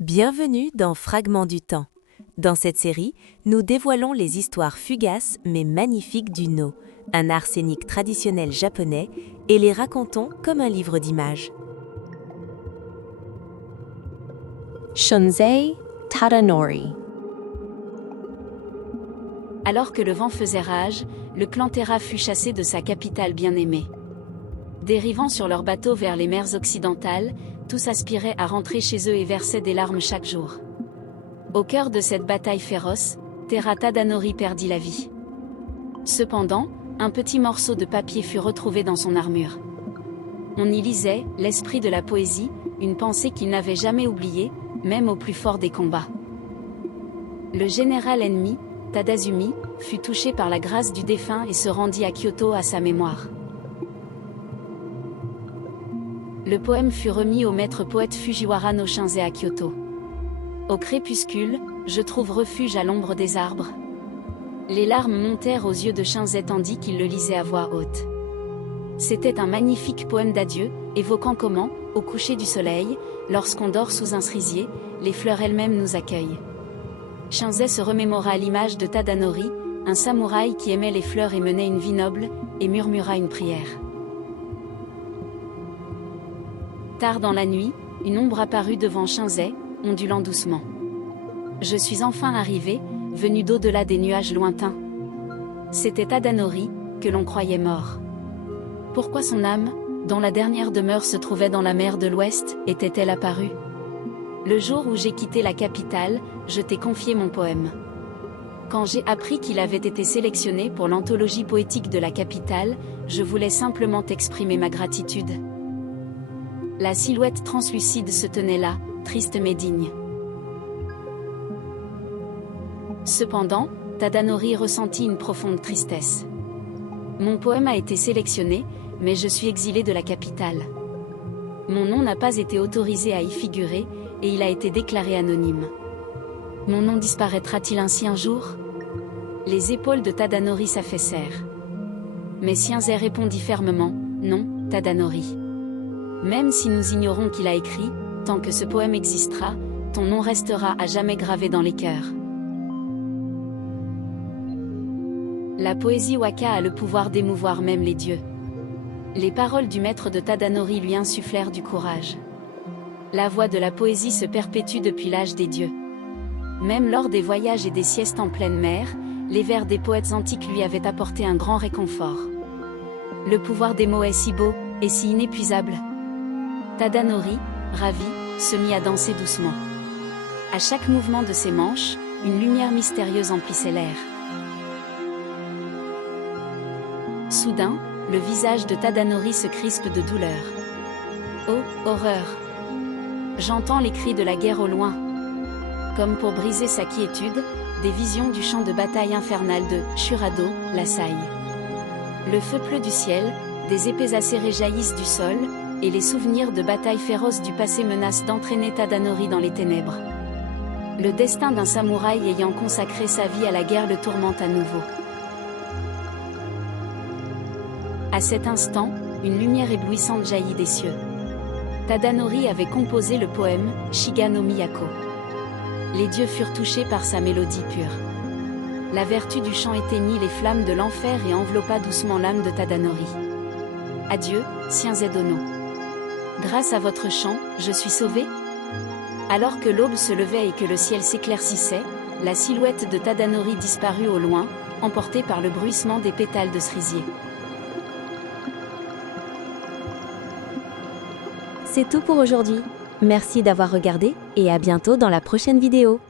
Bienvenue dans Fragments du temps. Dans cette série, nous dévoilons les histoires fugaces mais magnifiques du No, un art scénique traditionnel japonais, et les racontons comme un livre d'images. Shunzei Tadanori. Alors que le vent faisait rage, le clan Terra fut chassé de sa capitale bien-aimée. Dérivant sur leur bateau vers les mers occidentales, tous aspiraient à rentrer chez eux et versaient des larmes chaque jour. Au cœur de cette bataille féroce, Terra Tadanori perdit la vie. Cependant, un petit morceau de papier fut retrouvé dans son armure. On y lisait « L'esprit de la poésie », une pensée qu'il n'avait jamais oubliée, même au plus fort des combats. Le général ennemi, Tadazumi, fut touché par la grâce du défunt et se rendit à Kyoto à sa mémoire. Le poème fut remis au maître poète Fujiwara no Shinzei à Kyoto. Au crépuscule, je trouve refuge à l'ombre des arbres. Les larmes montèrent aux yeux de Shinzei tandis qu'il le lisait à voix haute. C'était un magnifique poème d'adieu, évoquant comment, au coucher du soleil, lorsqu'on dort sous un cerisier, les fleurs elles-mêmes nous accueillent. Shinzei se remémora l'image de Tadanori, un samouraï qui aimait les fleurs et menait une vie noble, et murmura une prière. Tard dans la nuit, une ombre apparut devant Shinzei, ondulant doucement. Je suis enfin arrivé, venu d'au-delà des nuages lointains. C'était Tadanori, que l'on croyait mort. Pourquoi son âme, dont la dernière demeure se trouvait dans la mer de l'Ouest, était-elle apparue? Le jour où j'ai quitté la capitale, je t'ai confié mon poème. Quand j'ai appris qu'il avait été sélectionné pour l'anthologie poétique de la capitale, je voulais simplement t'exprimer ma gratitude. La silhouette translucide se tenait là, triste mais digne. Cependant, Tadanori ressentit une profonde tristesse. Mon poème a été sélectionné, mais je suis exilé de la capitale. Mon nom n'a pas été autorisé à y figurer, et il a été déclaré anonyme. Mon nom disparaîtra-t-il ainsi un jour? Les épaules de Tadanori s'affaissèrent. Mais Shinzei répondit fermement, non, Tadanori. Même si nous ignorons qui l'a écrit, tant que ce poème existera, ton nom restera à jamais gravé dans les cœurs. La poésie waka a le pouvoir d'émouvoir même les dieux. Les paroles du maître de Tadanori lui insufflèrent du courage. La voix de la poésie se perpétue depuis l'âge des dieux. Même lors des voyages et des siestes en pleine mer, les vers des poètes antiques lui avaient apporté un grand réconfort. Le pouvoir des mots est si beau, et si inépuisable. Tadanori, ravi, se mit à danser doucement. À chaque mouvement de ses manches, une lumière mystérieuse emplissait l'air. Soudain, le visage de Tadanori se crispe de douleur. Oh, horreur! J'entends les cris de la guerre au loin. Comme pour briser sa quiétude, des visions du champ de bataille infernal de Shurado l'assaillent. Le feu pleut du ciel, des épées acérées jaillissent du sol, et les souvenirs de batailles féroces du passé menacent d'entraîner Tadanori dans les ténèbres. Le destin d'un samouraï ayant consacré sa vie à la guerre le tourmente à nouveau. À cet instant, une lumière éblouissante jaillit des cieux. Tadanori avait composé le poème « Shiga no Miyako ». Les dieux furent touchés par sa mélodie pure. La vertu du chant éteignit les flammes de l'enfer et enveloppa doucement l'âme de Tadanori. Adieu, Shinzei Dono. Grâce à votre chant, je suis sauvé? Alors que l'aube se levait et que le ciel s'éclaircissait, la silhouette de Tadanori disparut au loin, emportée par le bruissement des pétales de cerisier. C'est tout pour aujourd'hui. Merci d'avoir regardé et à bientôt dans la prochaine vidéo.